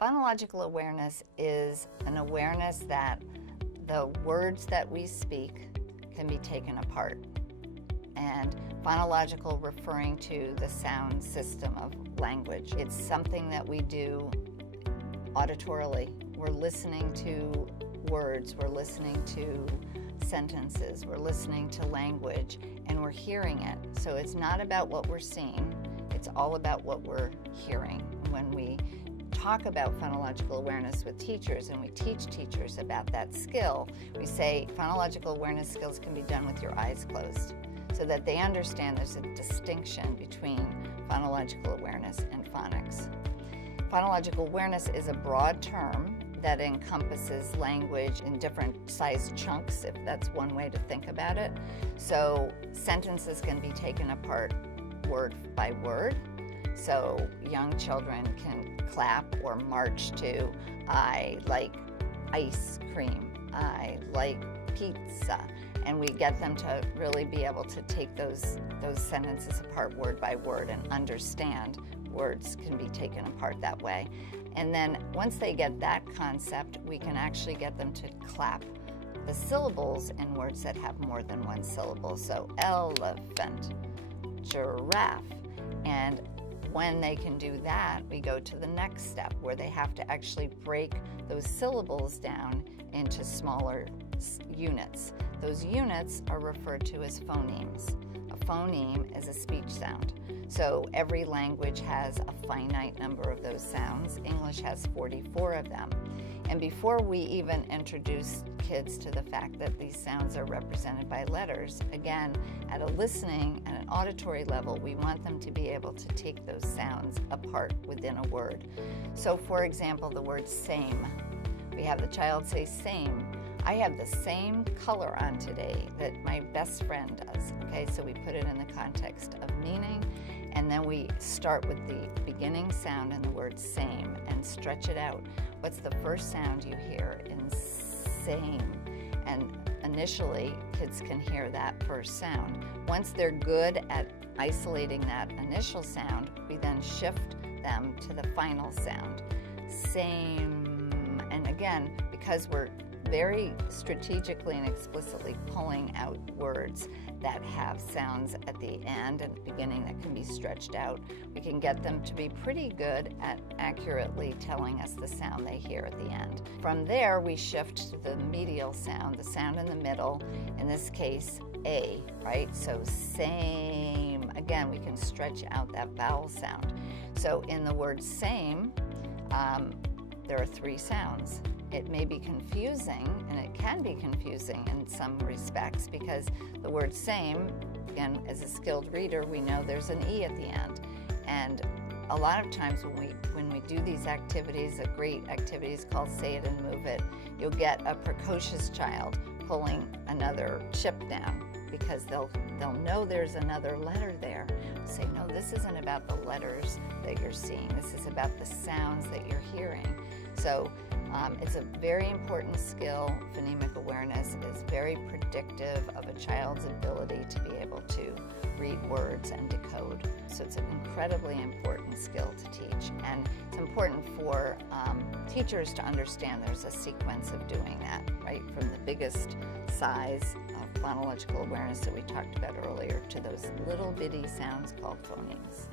Phonological awareness is an awareness that the words that we speak can be taken apart. And phonological referring to the sound system of language. It's something that we do auditorily. We're listening to words, we're listening to sentences, we're listening to language, and we're hearing it. So it's not about what we're seeing, it's all about what we're hearing. When we talk about phonological awareness with teachers and we teach teachers about that skill, we say phonological awareness skills can be done with your eyes closed so that they understand there's a distinction between phonological awareness and phonics. Phonological awareness is a broad term that encompasses language in different size chunks, if that's one way to think about it. So sentences can be taken apart word by word. So young children can clap or march to, I like ice cream, I like pizza. And we get them to really be able to take those sentences apart word by word and understand words can be taken apart that way. And then once they get that concept, we can actually get them to clap the syllables in words that have more than one syllable. So elephant, giraffe. And when they can do that, we go to the next step where they have to actually break those syllables down into smaller units. Those units are referred to as phonemes. A phoneme is a speech sound. So every language has a finite number of those sounds. English has 44 of them. And before we even introduce kids to the fact that these sounds are represented by letters, again, at a listening and an auditory level, we want them to be able to take those sounds apart within a word. So for example, the word same. We have the child say same. I have the same color on today that my best friend does. Okay, so we put it in the context of meaning, and then we start with the beginning sound in the word same and stretch it out. What's the first sound you hear in same? And initially, kids can hear that first sound. Once they're good at isolating that initial sound, we then shift them to the final sound. Same. And again, because we're very strategically and explicitly pulling out words that have sounds at the end and beginning that can be stretched out, we can get them to be pretty good at accurately telling us the sound they hear at the end. From there, we shift to the medial sound, the sound in the middle, in this case, A, right? So same. Again, we can stretch out that vowel sound. So in the word same, there are three sounds. It may be confusing, and it can be confusing in some respects, because the word same, again, as a skilled reader, we know there's an E at the end. And a lot of times when we do these activities, a great activity is called Say It and Move It, you'll get a precocious child pulling another chip down because they'll know there's another letter there. Say, no, this isn't about the letters that you're seeing. This is about the sounds that you're hearing. So it's a very important skill. Phonemic awareness is very predictive of a child's ability to be able to read words and decode. So it's an incredibly important skill to teach. And it's important for teachers to understand there's a sequence of doing that, right? From the biggest size of phonological awareness that we talked about earlier to those little bitty sounds called phonemes.